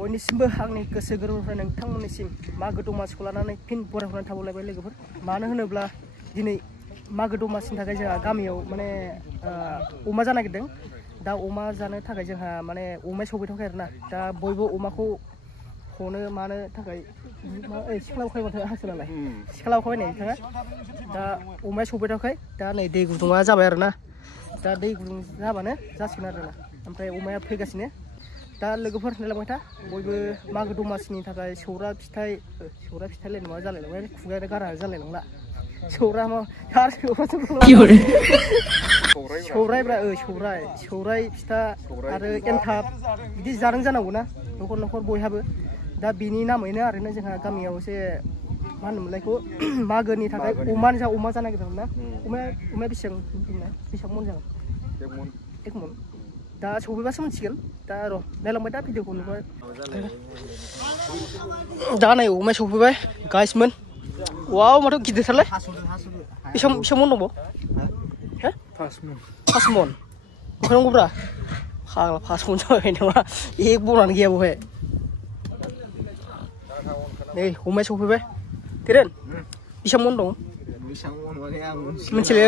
बयनिसिमबो आंनि गोसो गोरबोनिफ्राय नोंथांमोननिसिम मागो दमासिखौ लानानै फिन बरायहरनानै थाबावलायबाय लोगोफोर मानो होनोब्ला दिनै मागो दमासिनि थाखाय जोंहा गामियाव माने अमा जानो नागिरदों दा अमा जानो थाखाय जोंहा माने अमाया सौफैथ'वाखै आरोना दा बयबो अमाखौ हनो मानो थाखाय सिख्लाव खायबाथो हासुनालाय सिख्लाव खायनाय बिथाङा दा अमाया सौफैथ'वाखै दा नै दै गुदुङा जाबाय आरोना दा दै गुदुं जाबानो जासिगोन आरोना ओमफ्राय अमाया फैगासिनो दा लोगोफोर नायलांबाय था बयबो मागो दमासिनि थाखाय सौरा फिथाइलाय नङा जालायलांबाय खुगाया गारा जालायलांला सौरा मा सौरायब्रा सौराय फिथा आरो एन्थाब बिदि जादों जानांगौ ना न'खर न'खर बयहाबो दा बिनि नामैनो आरोना जोंहा गामियाव एसे मा होनोमोनलायखौ मागोनि थाखाय अमा जानो नागिरदोंमोन ना अमाया बेसेबां मन जागोन 1 मन दा सौफैबासो मोनसिगोन दा र' नायलांबाय दा भिडिअखौ नुबाय दा नै अमाया सौफैबाय गाइसमोन वाव माथो गिदिरथारलाय बेसेबां मन दंबाव 5 मन ओंखारनांगौब्रा फाग्ला 5 मन जाबाय नामा एक बनानो गैया बहाय नै अमाया सौफैबाय देरेन बेसेबां मन दं मिथिले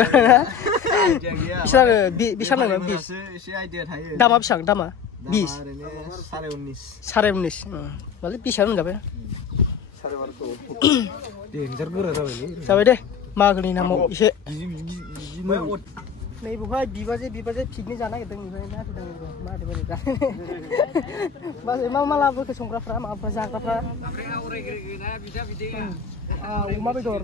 बेसेबां दामा बेसेबां दामा 20 19.5 माले बेसेबां मोनजाबाय जाबाय दे मागोनि नामाव एसे नै बहाय बिबाजै पिकनिक जानो नागिरदों बाजै मा लाबोखो संग्राफ्रा माबाफ्रा जाग्राफ्रा अमा बेदर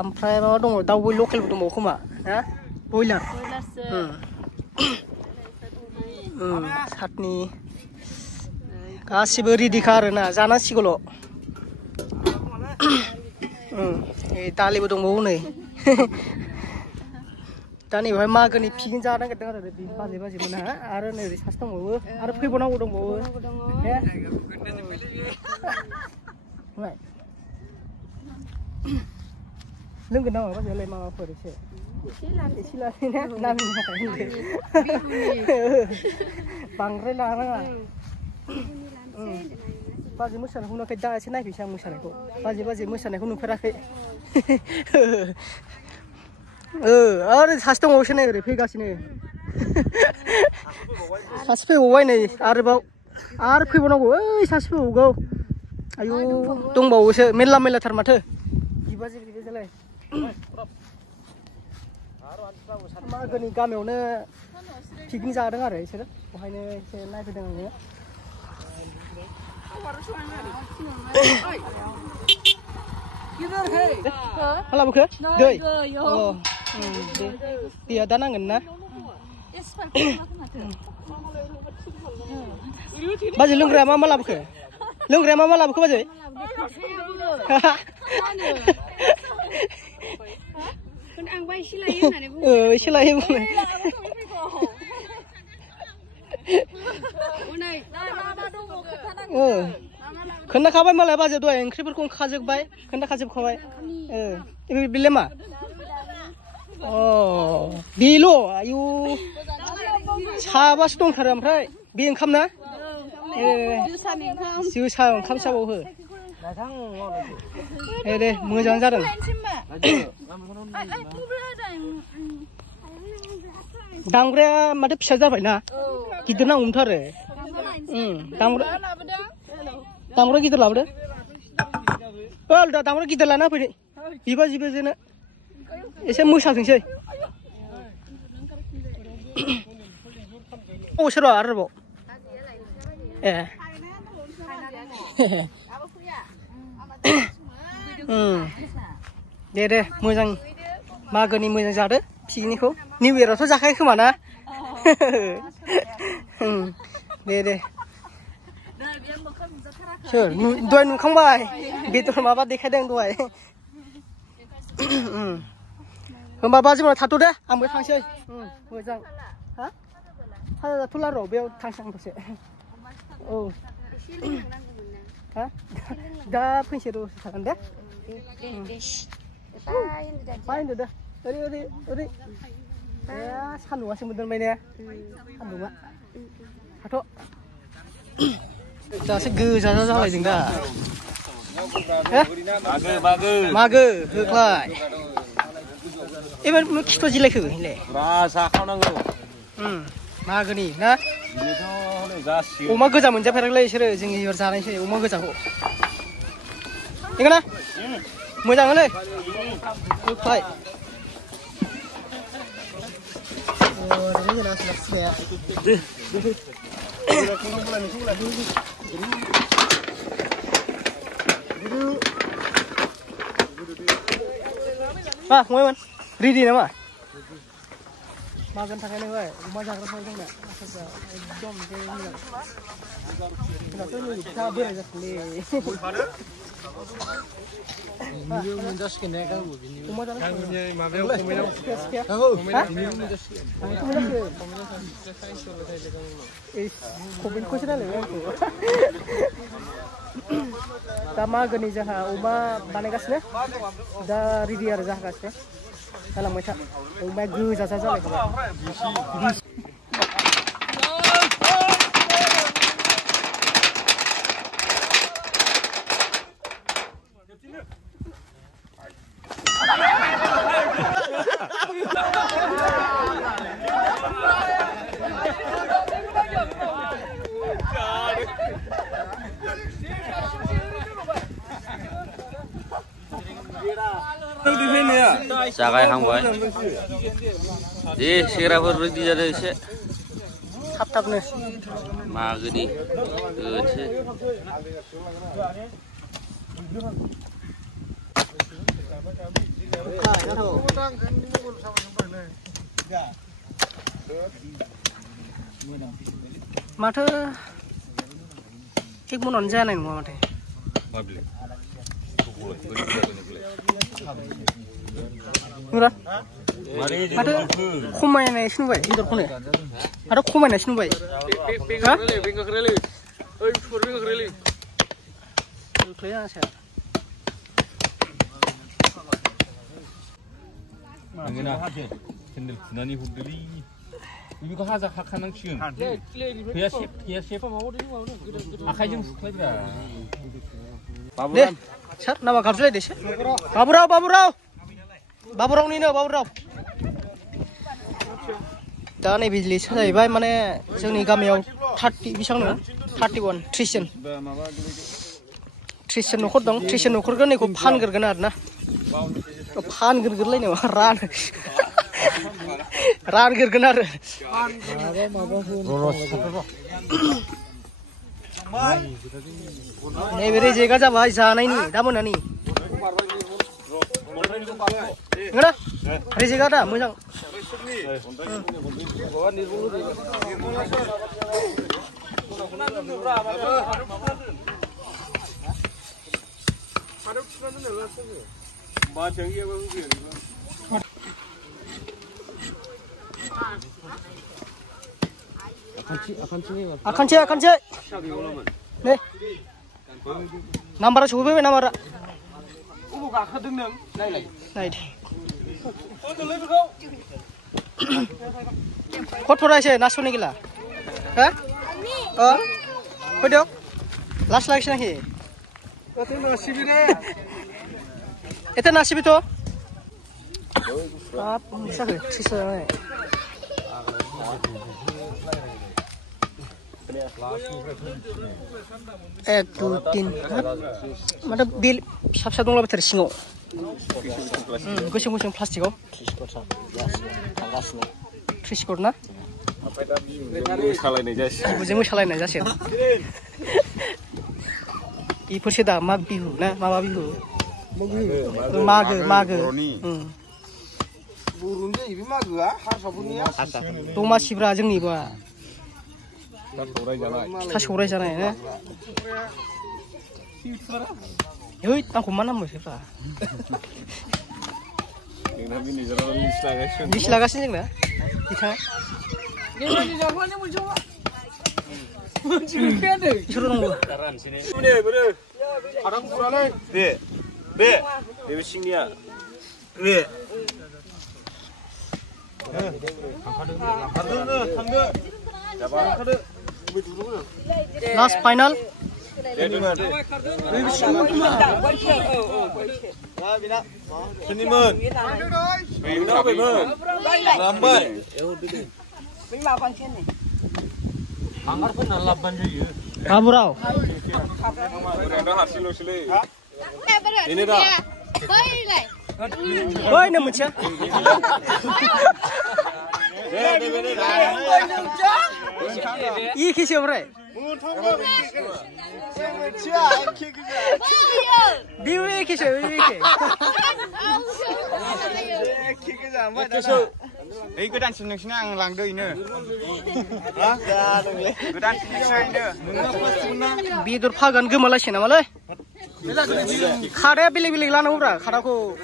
ओमफ्राय माबा दङ दाउ लकेलबो दंबावो खोमा ना बयलार सातनि गासिबो रेडिखा आरोना जानांसिगौल' दालिबो दंबावो नै दा नैबेहाय मागोनि पिकनिक जानो नागिरदों आरो बाजै मोनहा आरो नै ओरै सासे दंबावो आरो फैबावनांगौ दंबावो लोंगोन नामा बाजैयालाय माबाफोर एसे लानानै बांद्राय लानाङा बाजै मोसानायखौ नुवाखै दा एसे नायफैसै आं मोसानायखौ बाजै मोसानायखौ नुफेराखै आरो सासे दंबावोसो नै ओरै फैगासिनो सासे फैबावबाय नै आरोबाव आरो फैबावनांगौ ओइ सासे फैबावगौ आयु दंबावोसो मेरलाथार माथो बिबाजैलाय मागोनि गामियावनो पिकनिक जादों आरो बिसोरो बेहायनो एसे नायफैदों आङो मा लाबोखो दै दैया दा नांगोन ना बाजै लोंग्राया मा लाबोखो बाजै एसे लायो खोन्थाखाबाय मालाय बाजै दहाय ओंख्रिफोरखौ खोन्थाखाजोबखाबाय बेलाय मा बेल' आयु साबासो दंथारो ओमफ्राय बे ओंखाम ना जोसा ओंखाम साबावहो दे मोजां जादों दामग्राया माथो फिसा जाबायना गिदिर नांगौमोनथ' आरो दामग्रा गिदिर लाबोदो दामग्रा गिदिर लाना फैदो बिबाजैनो एसे मोसाथोंसै सोरबा आरोबाव दे मोजां मागोनि मोजां जादो पिकनिकखौ निउ इयारावथ' जाखायो खोमा ना दे सोर दहाय नुखांबाय बेदर माबा देखायदों दहाय होमबा बाजैमोना थाथ' दे आंबो थांसै मोजां खाजा जाथ'ला र' बेयाव थांसै आं दसे दा फैसै दसे थागोन दे मा होनदो दे ओरै सान्दुंआसो मोनदोंबाय ने सान्दुंआ हाथ' दासो गोजा जाबाय जों दा मागो होख्लाय एबार खिथ' जिलायखो होनलाय जाखावनांगौ मागोनि ना अमा गोजा मोनजाफेराखैलै बिसोरो जों एबार जानायसै अमा गोजाखौ नंगौना मोजाङालै होख्लाय मा फंबायमोन रेडि नामा मागोनि थाखाय नोंलाय अमा जाग्रा थाबाय जोंना एकदम जोंनाथ' नै फिसा बोराय जासिगोनलै मोनजासिगोन ने गावबो अमा जानाय माबायाव कमेन्टखौसो रायलायबाय आंखौ दा मागोनि जोंहा अमा बानायगासिनो दा रेडि आरो जागासिनो जालांबाय था अमाया गोजाजा जालायखाबाय जागायहांबाय दे सेराफोर रेडि जादों एसे थाब थाबनो मागोनि गोदसो माथो एक मनावनो जानाय नङा माथो माथो खमायनायसो नुबाय बेदरखौनो माथो खमायनायसो नुबाय 캔들 군안이 혹들이 이거 하자 하카낭 치은 그야 셰프 아카이 좀 숙하더라 네, 샷 나와 갑자기 되시 바부라우니नो 바부라우 दा नै बिजलि जाहैबाय माने जोंनि गामियाव 30 बेसेबां दं 31 30 जन न'खर दं 30 जन न'खरखौ नैखौ फानग्रोगोन आरोना फानग्रोगोनलाय नङा रानग्रोगोन आरो नैबे रेजेकआ जाबाय जानायनि दा मोनानि नंगौना रेजेकआ दा मोजां 아칸치 네 남바라 주고배 남바라 우부가 가득는 나이디 컷포라이세 나소니길라 에? 그죠? 라스 라이스나히 에테나 10이네 에테나 10이토 아 사그 치서네 1, 2, 3 माने बे फिसा फिसा दंला बाथारो सिङाव गोसोम प्लास्टिकआव 30 कट ना मोसालायनाय जासिगोन बेफोरसो दा माग बिहु ना माबा बिहु मागो बर'नि जाहैबाय मागोआ हारसाफोरनिया दमासिब्रा जोंनिबा फिथा सौराय जानाय ना है आंखौ मा नाम मोनसेफ्रा लिस्ट लागासिनो जोंना बिथाङा इसोर दंबो बे सिंनिया बे Last final. Aburau. Oi, nama macam. Iki siapa? Biu iki siapa? Ini godan sinungsnya ang langdo ini. Godan sinungsnya ini. Bidur pagan gemalah sih nama loh. Khada bilik-bilik lana ubra, khada ko.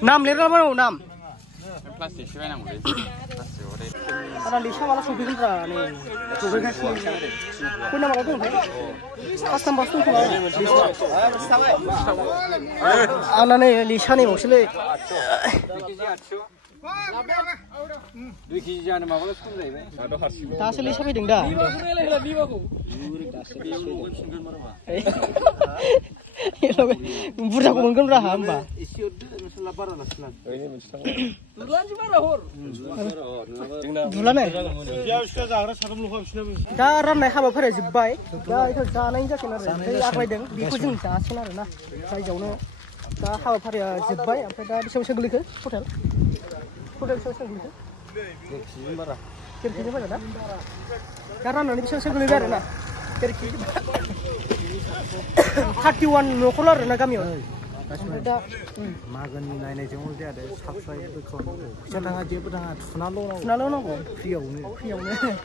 Nam lihat apa nam? Plastik siapa yang mulai? Ada lisa malah sudah kan nih, sudah kan sih. Kau nama apa tuh? Custom box tuh kan? Anak nih lisa nih maksudnya. 2 kg जाने मावला school जाइबे दासो Lisa फैदों दा बुरजाखौ मोनगोन रा होमबा दुलाने दा राननाय हाबाफारिया जोब्बाय दा इखौ जानायनि जागोन आरो दै आग्लायदों बेखौ जों जासिगोन आरो ना जायगायावनो दा हाबाफारिया जोब्बाय ओमफ्राय दा बेसेबां गोलैखो टटेल बेसेबां गोलैखो केरकेजि बारा दा राननानै बेसेबां गोलैबाय आरो ना केरकेजि 31 न'खर आरो ना गामियाव ओमफ्राय दा मागोनि नायनायजों अलदे आरो साबस्क्राइबबो खालामनांगौ फैसा थाङा जेबो थाङा थुनाल' नांगौ फ्रियावनो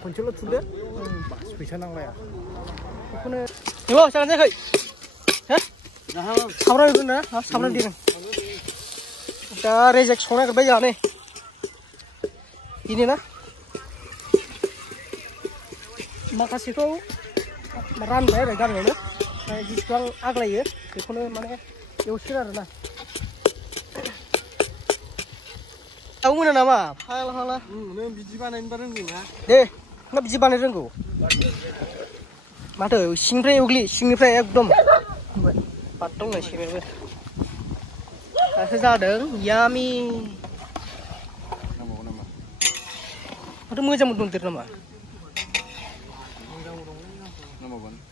खनसेल' थुदो बास फैसा नांलाया बेखौनो इबो जागोन जायाखै हो साब्रा होगोन ना साब्रा दिदों दा रेजेक्ट संनो नागिरबाय जोंहा नै बिनो ना माखासेखौ रानबाय आरो गामियावनो जेसेबां आग्लायो बेखौनो माने एवसिगोन आरो ना दाउ मोनो नामा फाग्ला फाग्ला नों बिदि बानायनोबा रोंगौ ना दे ना बिदि बानायनो रोंगौ माथो सिंनिफ्राय एवग्लि सिंनिफ्राय एकदम बात दंनो सिंनिफ्राय दासो जादों यामि माथो मोजां दंदेर नामा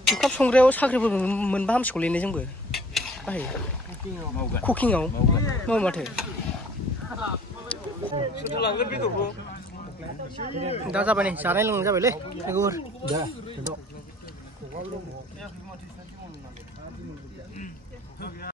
ओंखाम संग्रायाव साख्रिफोर मोनबा हामसिगौलै जोंबो बाहायो कुकिंआव मावो माथो दा जाबाय नै जानाय लोंनाय जाबायलै लोगोफोर